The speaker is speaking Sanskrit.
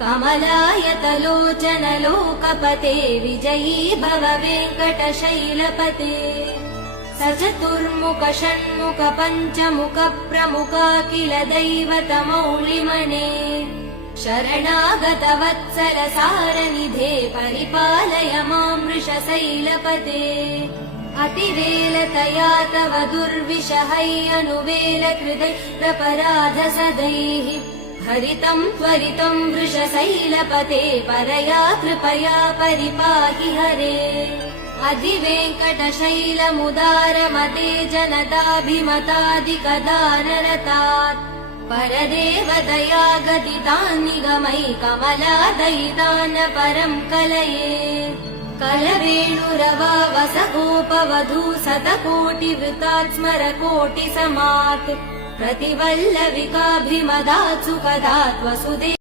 कमलायतलोचन लोकपते विजयी भव वेङ्कटशैलपते सचतुर्मुख षण्मुख पञ्चमुख प्रमुखाखिल दैवतमौलिमने शरणागत वत्सल सारनिधे परिपालय मां वृषशैलपते अतिवेलतया तव दुर्विषहैरनुवेल कृतैरपराध सदैः हरितं त्वरितं वृषशैलपते परया कृपया परिपाहि हरे अधिवेङ्कटशैलमुदारमते जनताभिमतादिकदानरतात् परदेवदया गदितान्निगमै कमलादयितान परं कलये कलवेणुरवावसगोपवधू शतकोटिवृतात् स्मरकोटिसमात् प्रतिवल्लविकाभिमदात् सुखदात् वसुदेव